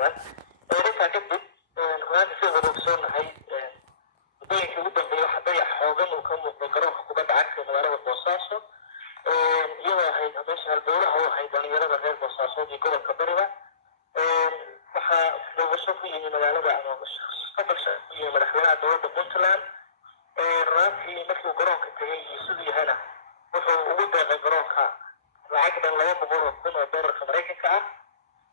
كمان رفع كتب هذا في غضب صون هاي بداية جدا بيروح بيع حاضن وكم مقرون حكومات عكس مغاربة بوصاصة يلا هاي مش هالدولة هو هاي دنيا غير بوصاصة دي كل كبرها waxa looga soo fiiyay magaalada ama mustaqbalka iyo madaxweynaha dowladda Puntland raafii markuu garoonka tagay sidoo yahana wuxuu ugu deeqay garoonka lacag dhan $200,000 Mareykanka ah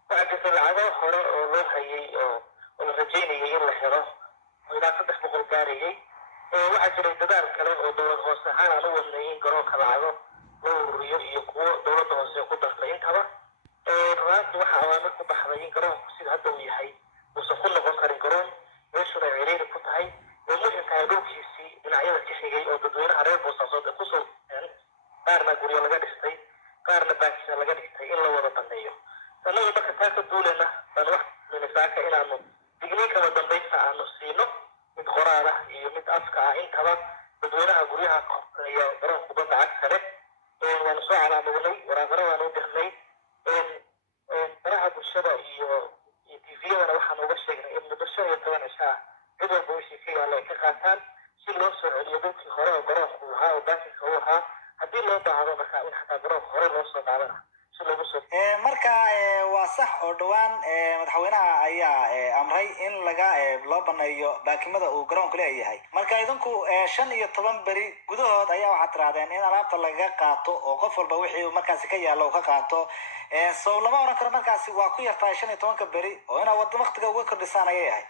waxa lacago hore oo loo hayay oo la rajeynayay in la helo ilaa 300 gaarayay waxa jiray dadaal kale oo dowlad hoose ahaan u wadnay in garoonka lacago loo ururiyo iyo kuwa dowladda hoose ku dartay intaba raafii waxa awaamir ku baxday in garoonku sida hadda uu yahay uusan ku noqon karin garoon meeshuna ciriiri ku tahay muhiimka dhulkiisii dhinacyada ka xigay oo dadweynaha reer Boosaasood ku soo qaarna guryo laga dhistay qaarna baakis laga dhigtay in la wada baneeyo sanadii marka taas duulena baan wax nisaaka inaanu digniin kala dambaysta aanu siino mid qoraal ah iyo mid afka ah intaba dadweynaha guryaha iyo garoonka kubadda cagta leh waan soo calaamadnay waraaqada waan u dirnay baraha bulshada iyo TV-yada waxaan uga sheegnay in muddo 15 cisho cid walba wixii ka yaala ka qaataan si loo soo celiyo dhulkii hore oo garoonku ahaa oo baakis uu ahaa haddii loo baahdo marka in xataa garoonka hore loo soo qaadana si loogu soo marka waa sax oo dhawaan madaxweynaha ayaa amray in laga loo baneeyo baakimada uu garoonku leeyahay marka idinku 15 bari gudahood ayaa waxaad tiraadeen in alaabta laga qaato oo qof walba wixii markaas ka yaalo uu ka qaato soo lama oran karo markaas waa ku yartahay 15 bari oo ina wada waqtiga uga kordhisaan ayay yahay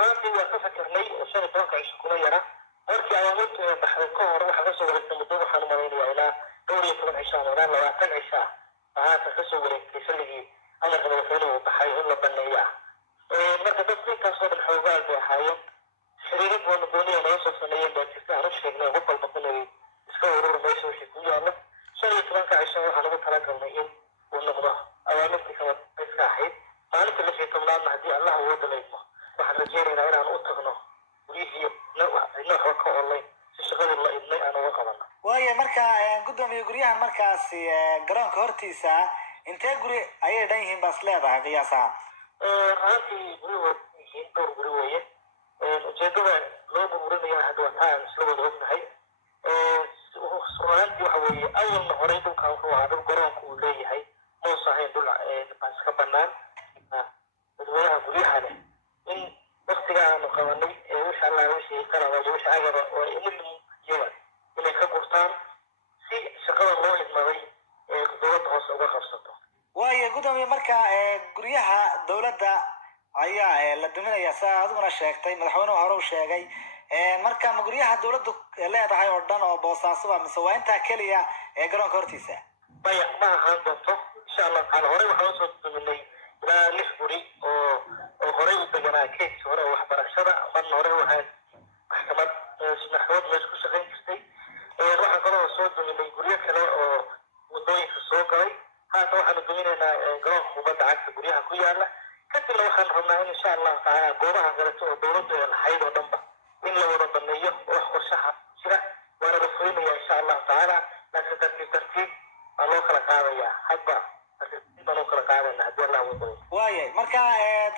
raadii waa ka fakarnay 15 cisho kuma yara markii ayaamoodta baxday ka hor waxa ka soo wareegtay muddo waxaan malaynayaa ilaa 12 cisho ama 20 cisho هذا كسر كسلي أنا كنا نقول بحي إلا بنية ما تدري كسر الحوار بحياة شريك ونقولي أنا يوصل سنين بس تعرف شيء أنا قبل بقولي سكور ما يسوي شيء كذا شيء كمان كعيشة أنا بترك المين والنقطة أوامر كمان بساحب أنا كل شيء كمان هدي الله هو دليله واحد رجالي أنا أتقنه ويجي نوع حركة أونلاين شغل الله إبني أنا وقبلنا waaye marka gudoomiye guryahan markaas garoonka hortiisa intee guri ayay dhan yihiin baas leedahay qiyaasaha raantii guriga yihiin dhowr guri weeye ujeedada loo burburinayaa hadda wataan isla wada ognahay raantii waxa weeye awalna horey dhulka wuxuu ahaa dhul garoonka uu leeyahay moos ahayn dhul baas ka bannaan dadweynaha guryaha leh in waqtiga aanu qabanay wixii allah wixii qalaba iyo wixii agaba oo iyaga inay ka gurtaan si shaqada loo idmaday dowladda hoose uga qabsato waaye gudoomiye marka guryaha dowladda ayaa la duminaya saa adiguna sheegtay madaxweynuhu hore u sheegay marka ma guryaha dowladdu leedahay oo dhan oo Boosaaso mise waa inta kaliya garoonka hortiisa baya ma ahaan doonto insha Allah aan hore waxaan soo duminay ilaa 6 guri oo hore u deganaa keys hore waxbarashada ama hore waxaan maxkamad meesha ku shaqayn jirtay waxaan kaloo soo duminay guryo kale oo wadooyinka soo galay haata waxaan duminaynaa garoonka kubadda cagta guryaha ku yaala kadibna waxaan rabnaa in insha Allah taala goobaha kaleeto oo dowladda ay lahayd oo dhanba in la wada baneeyo wax qorshaha jira waana la fulinayaa insha Allah taala laakiin tartiib waa loo kala qaadayaa hadba tartiib loo kala qaadana haddii Allah wado waaye marka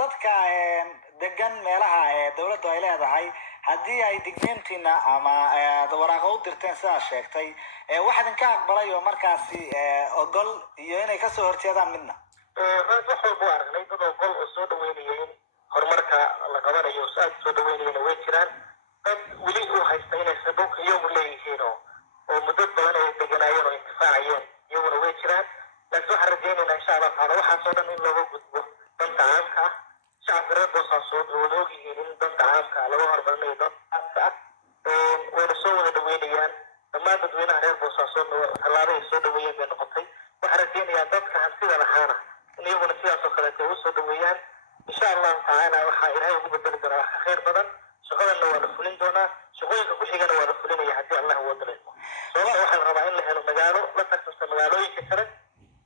dadka degan meelaha dowladdu ay leedahay haddii ay digniintiina ama waraaqo u dirteen sidaa sheegtay waxaan ka aqbalay oo markaasi ogol iyo inay ka soo horjeedaan midna wax walba aragnay dad ogol oo soo dhaweynaya in horumarka la qabanayo saad soo dhaweynayna way jiraan dad weli u haysta inay dhulka iyagu leeyihiin oo muddo badan ay deganaayeen oo intifaacayeen iyaguna way jiraan laakiin waxaan rajaynaynaa insha Allah taala waxaasoo dhan in looga gudbo danta caamka shacabka reer Boosaasood oo wada ogyihiin in danta caamka lagu horumarinayo danta wayna soo wada dhaweynayaan dhammaan dadweynaha reer Boosaasood tallaabay soo dhaweeyeen bay noqotay waxaan rajaynayaa dadka hantida lahaana in iyaguna sidaas oo kale u soo dhaweeyaan insha Allah taala waxaa ilaahay ugu bedeli doonaa wax khayr badan shaqadana waa la fulin doonaa shaqooyinka ku xigana waa la fulinaya haddii Allah uu daleeyo sababta waxaan rabaa in la helo magaalo la tartanta magaalooyinka kale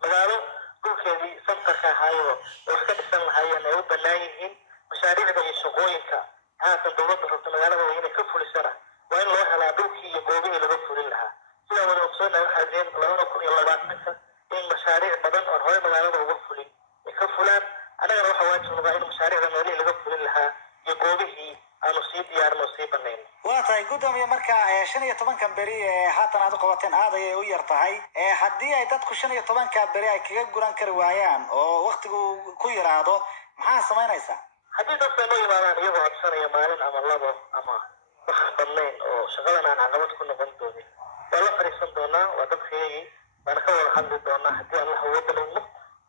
magaalo dhulkeedii santarka ahaayo wax ka dhisan lahaayeen ay u bannaan yihiin mashaariicda iyo shaqooyinka haatan dowladda rabta magaalada waa inay ka fulisana waa in loo helaa dhulkii iyo goobihii laga fulin lahaa sidaa wada ogsoonahay waxaa jeen 2020 in mashaariic badan oo hore magaalada uga fulin ay ka fulaan anagana waxa rabaa in mashaariicda meelihii laga fulin lahaa iyo goobihii aanu sii diyaarin oo sii banayn. waa tahay guddoomiye marka 15 beri haatan aad u qabateen aad ayay u yar tahay haddii ay dadku 15 beri ay kaga guran kari waayaan oo waqtigu ku yaraado maxaa samaynaysaa? haddii dadka noo yimaadaan iyagoo codsanaya maalin ama labo ama wax badnayn oo shaqadan aan caqabad ku noqon doonin waa la fadhiisan doonaa, waa dadkayagii waana ka wada hadli doonaa haddii aan la hawoodan ogno.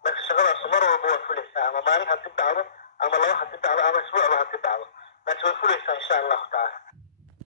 laakiin shaqadaas mar walba waa fulaysaa, ama maalin haddii dhacdo ama laba haddii dhacdo ama isbuucba haddii dhacdo, laakiin way fulaysaa insha allahu tacaala.